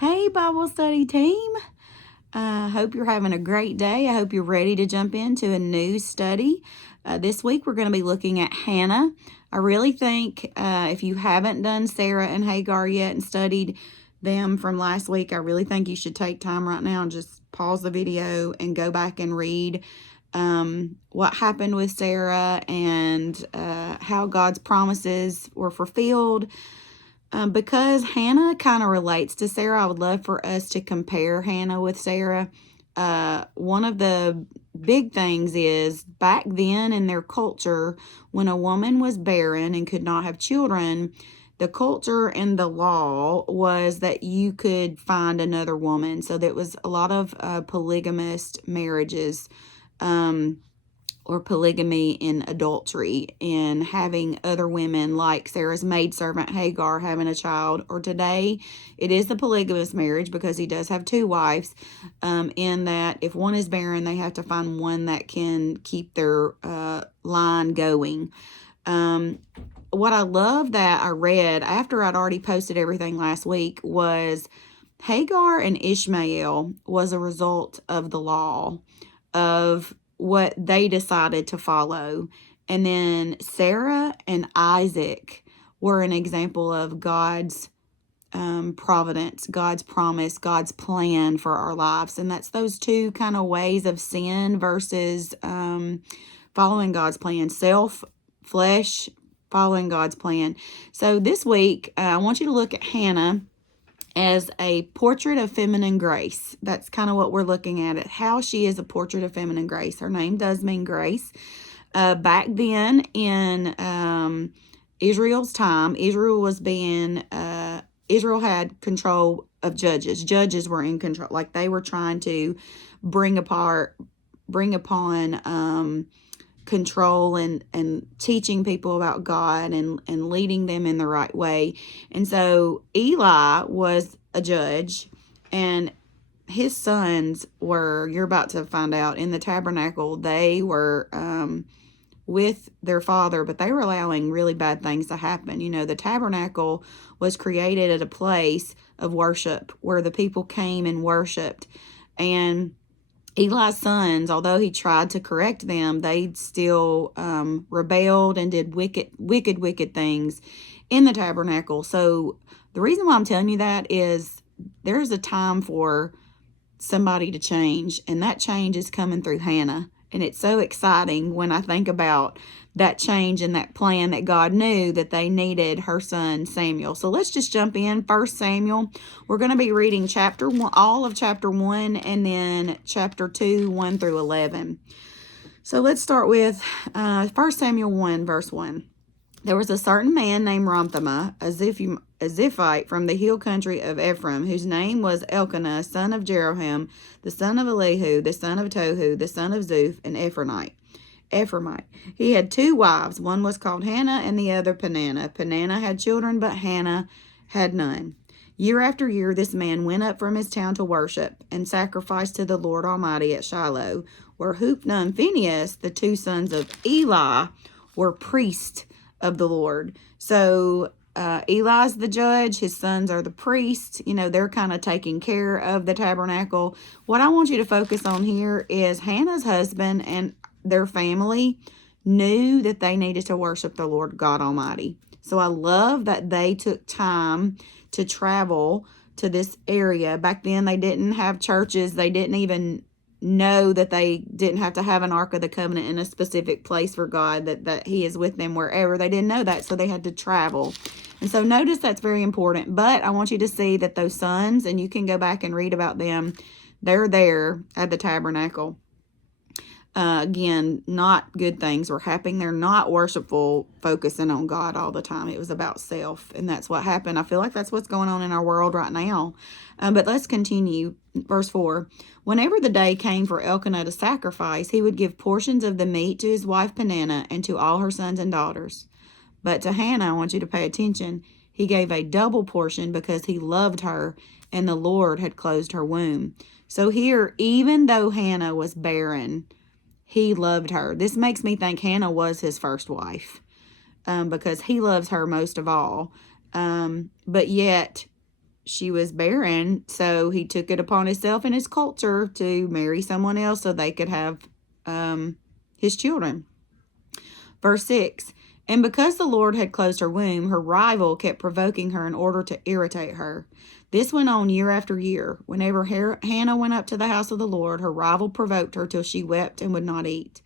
Hey, Bible study team. I hope you're having a great day. I hope you're ready to jump into a new study. This week, we're going to be looking at Hannah. I really think if you haven't done Sarah and Hagar yet and studied them from last week, I really think you should take time right now and just pause the video and go back and read what happened with Sarah and how God's promises were fulfilled. Because Hannah kind of relates to Sarah, I would love for us to compare Hannah with Sarah. One of the big things is back then in their culture, when a woman was barren and could not have children, the culture and the law was that you could find another woman. So there was a lot of polygamist marriages. Or polygamy in adultery and having other women, like Sarah's maidservant Hagar having a child, or today it is the polygamous marriage because he does have two wives, in that if one is barren, they have to find one that can keep their line going. What I love that I read after I'd already posted everything last week was Hagar and Ishmael was a result of the law, of what they decided to follow. And then Sarah and Isaac were an example of God's providence, God's promise, God's plan for our lives. And that's those two kind of ways of sin versus following God's plan, flesh, following God's plan. So this week, I want you to look at Hannah as a portrait of feminine grace. That's kind of what we're looking at, how she is a portrait of feminine grace. Her name does mean grace. Back then in Israel's time, Israel had control of judges. Judges were in control, like they were trying to bring upon control and teaching people about God and leading them in the right way. And so Eli was a judge, and his sons were, you're about to find out, in the tabernacle, they were with their father, but they were allowing really bad things to happen. You know, the tabernacle was created at a place of worship where the people came and worshiped. And Eli's sons, although he tried to correct them, they still rebelled and did wicked things in the tabernacle. So the reason why I'm telling you that is there's a time for somebody to change, and that change is coming through Hannah. And it's so exciting when I think about that change and that plan that God knew that they needed her son Samuel. So let's just jump in. 1 Samuel. We're going to be reading chapter 1, all of chapter 1, and then chapter 2, 1 through 11. So let's start with 1 Samuel 1, verse 1. There was a certain man named Ramthamah, a Ziphite from the hill country of Ephraim, whose name was Elkanah, son of Jeroham, the son of Elihu, the son of Tohu, the son of Zuph, an Ephraimite. He had two wives. One was called Hannah and the other Peninnah. Peninnah had children, but Hannah had none. Year after year, this man went up from his town to worship and sacrificed to the Lord Almighty at Shiloh, where Hophni and Phinehas, the two sons of Eli, were priests of the Lord. So Eli's the judge, his sons are the priests. You know, they're kind of taking care of the tabernacle. What I want you to focus on here is Hannah's husband and their family knew that they needed to worship the Lord God Almighty. So I love that they took time to travel to this area. Back then, they didn't have churches. They didn't even know that they didn't have to have an Ark of the Covenant in a specific place for God, that he is with them wherever. They didn't know that, so they had to travel. And so notice that's very important. But I want you to see that those sons, and you can go back and read about them, they're there at the tabernacle. Again, not good things were happening. They're not worshipful, focusing on God all the time. It was about self, and that's what happened. I feel like that's what's going on in our world right now. But let's continue. Verse 4. Whenever the day came for Elkanah to sacrifice, he would give portions of the meat to his wife Peninnah and to all her sons and daughters. But to Hannah, I want you to pay attention, he gave a double portion because he loved her, and the Lord had closed her womb. So here, even though Hannah was barren, he loved her. This makes me think Hannah was his first wife, because he loves her most of all. But yet she was barren, so he took it upon himself and his culture to marry someone else so they could have his children. Verse 6, and because the Lord had closed her womb, her rival kept provoking her in order to irritate her. This went on year after year. Whenever Hannah went up to the house of the Lord, her rival provoked her till she wept and would not eat.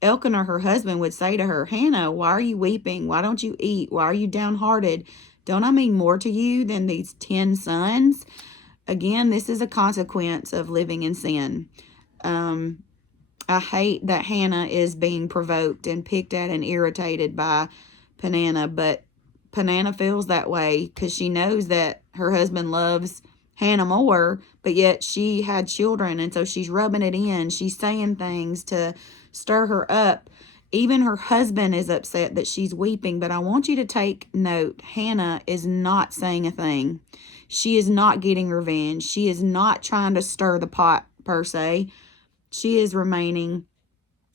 Elkanah, her husband, would say to her, Hannah, why are you weeping? Why don't you eat? Why are you downhearted? Don't I mean more to you than these 10 sons? Again, this is a consequence of living in sin. I hate that Hannah is being provoked and picked at and irritated by Peninnah, but Peninnah feels that way because she knows that her husband loves Hannah more, but yet she had children, and so she's rubbing it in. She's saying things to stir her up. Even her husband is upset that she's weeping, but I want you to take note. Hannah is not saying a thing. She is not getting revenge. She is not trying to stir the pot, per se. She is remaining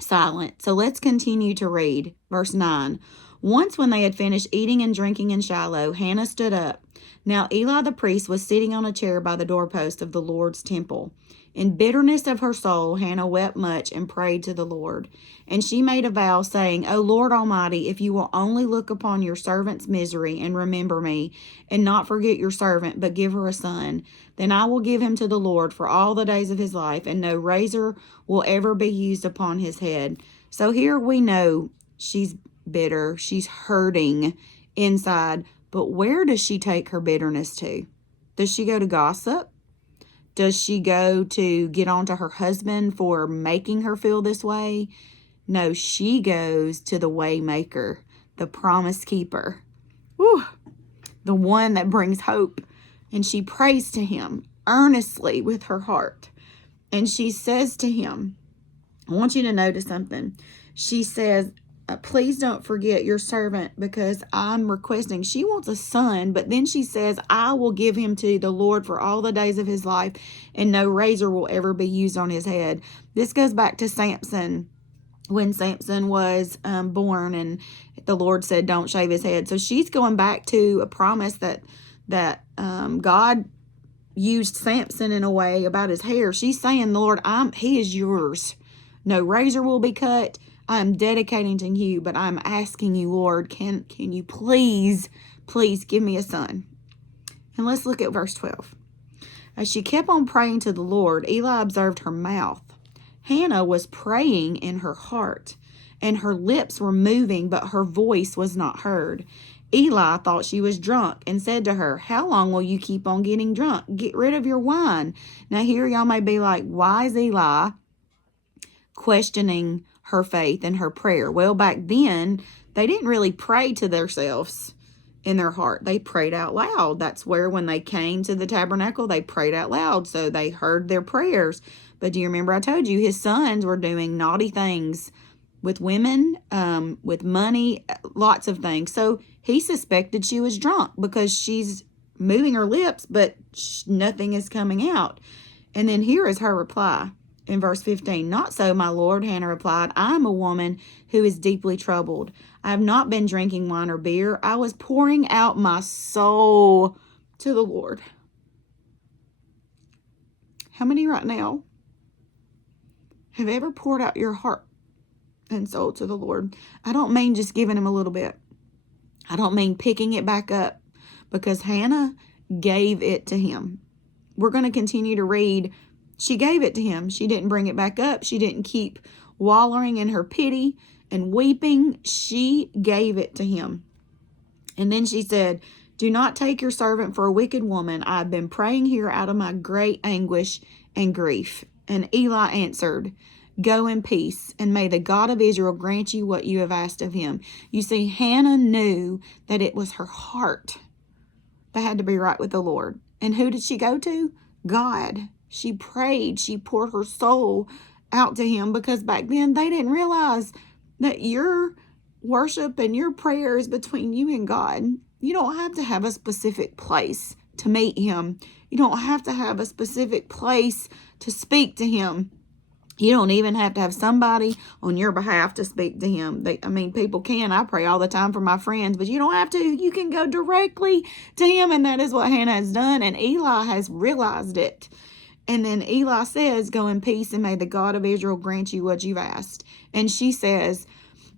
silent. So let's continue to read. Verse 9. Once when they had finished eating and drinking in Shiloh, Hannah stood up. Now Eli the priest was sitting on a chair by the doorpost of the Lord's temple. In bitterness of her soul, Hannah wept much and prayed to the Lord. And she made a vow, saying, O Lord Almighty, if you will only look upon your servant's misery and remember me, and not forget your servant, but give her a son, then I will give him to the Lord for all the days of his life, and no razor will ever be used upon his head. So here we know she's bitter. She's hurting inside. But where does she take her bitterness to? Does she go to gossip? Does she go to get on to her husband for making her feel this way? No, she goes to the Waymaker, the promise keeper. Whew, the one that brings hope. And she prays to him earnestly with her heart. And she says to him, I want you to notice something. She says, please don't forget your servant, because I'm requesting. She wants a son, but then she says, I will give him to the Lord for all the days of his life, and no razor will ever be used on his head. This goes back to Samson, when Samson was born, and the Lord said, don't shave his head. So she's going back to a promise that God used Samson in a way about his hair. She's saying, Lord, he is yours. No razor will be cut. I'm dedicating to you, but I'm asking you, Lord, can you please give me a son? And let's look at verse 12. As she kept on praying to the Lord, Eli observed her mouth. Hannah was praying in her heart, and her lips were moving, but her voice was not heard. Eli thought she was drunk and said to her, how long will you keep on getting drunk? Get rid of your wine. Now here y'all may be like, why is Eli questioning her faith and her prayer? Well, back then, they didn't really pray to themselves in their heart. They prayed out loud. That's where when they came to the tabernacle, they prayed out loud, so they heard their prayers. But do you remember I told you his sons were doing naughty things with women, with money, lots of things. So he suspected she was drunk because she's moving her lips, but nothing is coming out. And then here is her reply. In verse 15, not so, my Lord, Hannah replied, I am a woman who is deeply troubled. I have not been drinking wine or beer. I was pouring out my soul to the Lord. How many right now have ever poured out your heart and soul to the Lord? I don't mean just giving him a little bit. I don't mean picking it back up, because Hannah gave it to him. We're going to continue to read. She gave it to him. She didn't bring it back up. She didn't keep wallowing in her pity and weeping. She gave it to him. And then she said, do not take your servant for a wicked woman. I have been praying here out of my great anguish and grief. And Eli answered, go in peace, and may the God of Israel grant you what you have asked of him. You see, Hannah knew that it was her heart that had to be right with the Lord. And who did she go to? God. She prayed. She poured her soul out to him, because back then they didn't realize that your worship and your prayer is between you and God. You don't have to have a specific place to meet him. You don't have to have a specific place to speak to him. You don't even have to have somebody on your behalf to speak to him. People can. I pray all the time for my friends, but you don't have to. You can go directly to him, and that is what Hannah has done, and Eli has realized it. And then Eli says, go in peace, and may the God of Israel grant you what you've asked. And she says,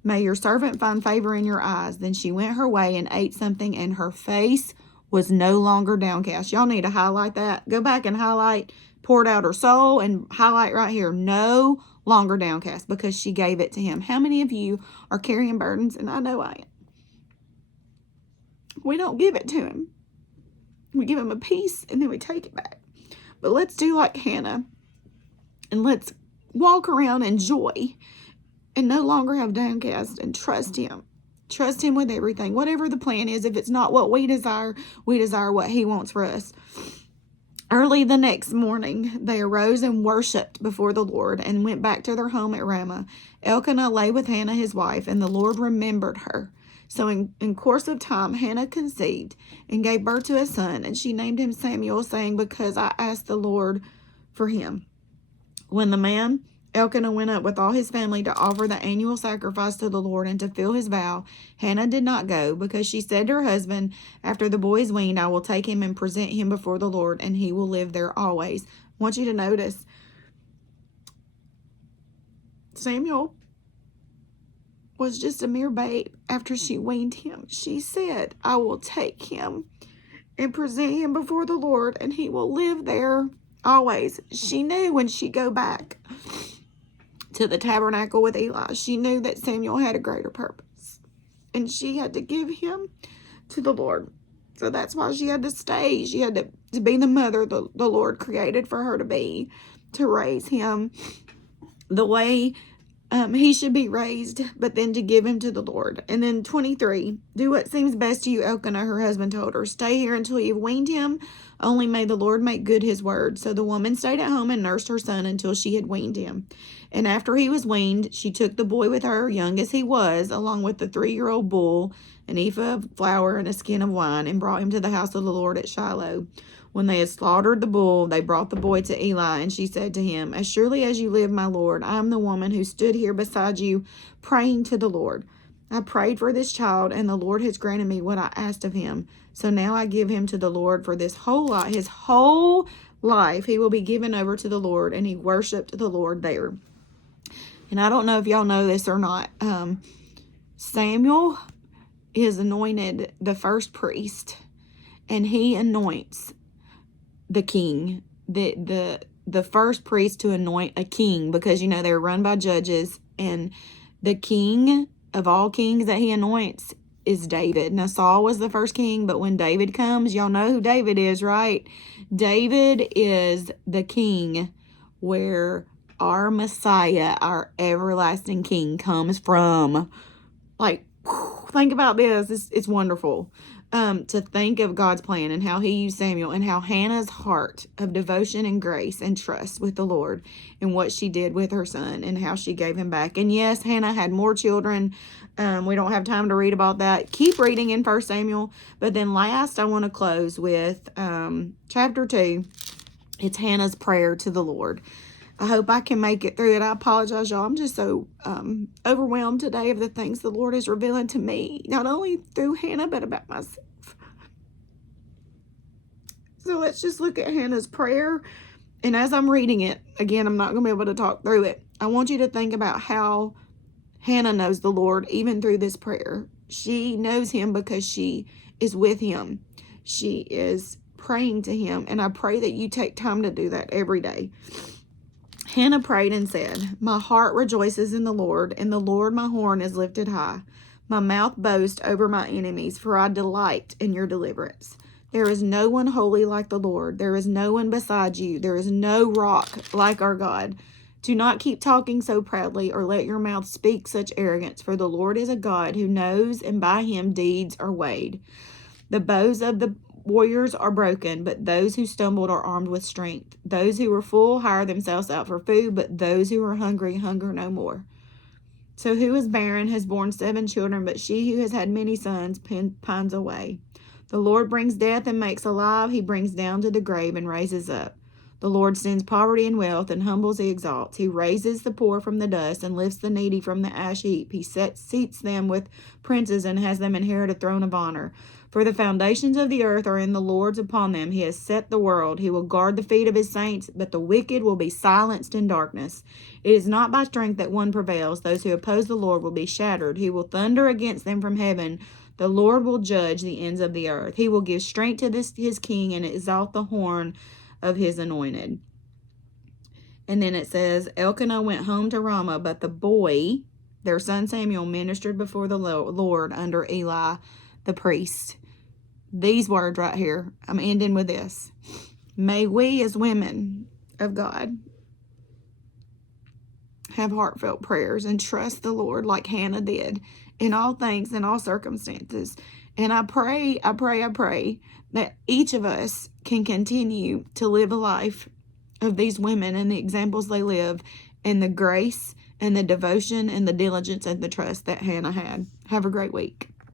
may your servant find favor in your eyes. Then she went her way and ate something, and her face was no longer downcast. Y'all need to highlight that. Go back and highlight, poured out her soul, and highlight right here, no longer downcast, because she gave it to him. How many of you are carrying burdens? And I know I am. We don't give it to him. We give him a piece, and then we take it back. But let's do like Hannah, and let's walk around in joy and no longer have downcast, and trust him. Trust him with everything. Whatever the plan is, if it's not what we desire what he wants for us. Early the next morning, they arose and worshipped before the Lord and went back to their home at Ramah. Elkanah lay with Hannah his wife, and the Lord remembered her. So in course of time, Hannah conceived and gave birth to a son, and she named him Samuel, saying, because I asked the Lord for him. When the man Elkanah went up with all his family to offer the annual sacrifice to the Lord and to fill his vow, Hannah did not go, because she said to her husband, after the boy is weaned, I will take him and present him before the Lord, and he will live there always. I want you to notice, Samuel was just a mere babe after she weaned him. She said, I will take him and present him before the Lord, and he will live there always. She knew when she go back to the tabernacle with Eli, she knew that Samuel had a greater purpose, and she had to give him to the Lord. So that's why she had to stay. She had to be the mother the Lord created for her to be, to raise him the way he should be raised, but then to give him to the Lord. And then 23, do what seems best to you, Elkanah, her husband, told her. Stay here until you've weaned him. Only may the Lord make good his word. So the woman stayed at home and nursed her son until she had weaned him. And after he was weaned, she took the boy with her, young as he was, along with the 3-year-old bull, an ephah of flour, and a skin of wine, and brought him to the house of the Lord at Shiloh. When they had slaughtered the bull, they brought the boy to Eli, and she said to him, as surely as you live, my Lord, I am the woman who stood here beside you, praying to the Lord. I prayed for this child, and the Lord has granted me what I asked of him. So now I give him to the Lord for this whole life. His whole life he will be given over to the Lord. And he worshiped the Lord there. And I don't know if y'all know this or not. Samuel is anointed the first priest, and he anoints the king, the first priest to anoint a king, because they're run by judges, and the king of all kings that he anoints is David. Now Saul was the first king, but when David comes, y'all know who David is, right? David is the king where our Messiah, our everlasting king, comes from. Like, think about this. It's wonderful. To think of God's plan and how he used Samuel, and how Hannah's heart of devotion and grace and trust with the Lord, and what she did with her son, and how she gave him back. And yes, Hannah had more children. We don't have time to read about that. Keep reading in 1 Samuel. But then last, I want to close with chapter 2. It's Hannah's prayer to the Lord. I hope I can make it through it. I apologize, y'all. I'm just so overwhelmed today of the things the Lord is revealing to me, not only through Hannah, but about myself. So let's just look at Hannah's prayer. And as I'm reading it, again, I'm not going to be able to talk through it. I want you to think about how Hannah knows the Lord even through this prayer. She knows him because she is with him. She is praying to him. And I pray that you take time to do that every day. Hannah prayed and said, my heart rejoices in the Lord my horn is lifted high. My mouth boasts over my enemies, for I delight in your deliverance. There is no one holy like the Lord. There is no one beside you. There is no rock like our God. Do not keep talking so proudly, or let your mouth speak such arrogance, for the Lord is a God who knows, and by him deeds are weighed. The bows of the warriors are broken, but those who stumbled are armed with strength. Those who were full hire themselves out for food, but those who are hungry hunger no more. So who is barren has borne 7 children, but she who has had many sons pines away. The Lord brings death and makes alive. He brings down to the grave and raises up. The Lord sends poverty and wealth, and humbles the exalts. He raises the poor from the dust, and lifts the needy from the ash heap. He seats them with princes, and has them inherit a throne of honor. For the foundations of the earth are in the Lord's upon them. He has set the world. He will guard the feet of his saints, but the wicked will be silenced in darkness. It is not by strength that one prevails. Those who oppose the Lord will be shattered. He will thunder against them from heaven. The Lord will judge the ends of the earth. He will give strength to his king, and exalt the horn of his anointed. And then it says, Elkanah went home to Ramah, but the boy, their son Samuel, ministered before the Lord under Eli the priest. These words right here, I'm ending with this. May we as women of God have heartfelt prayers and trust the Lord like Hannah did in all things, in all circumstances. And I pray that each of us can continue to live a life of these women and the examples they live, and the grace and the devotion and the diligence and the trust that Hannah had. Have a great week.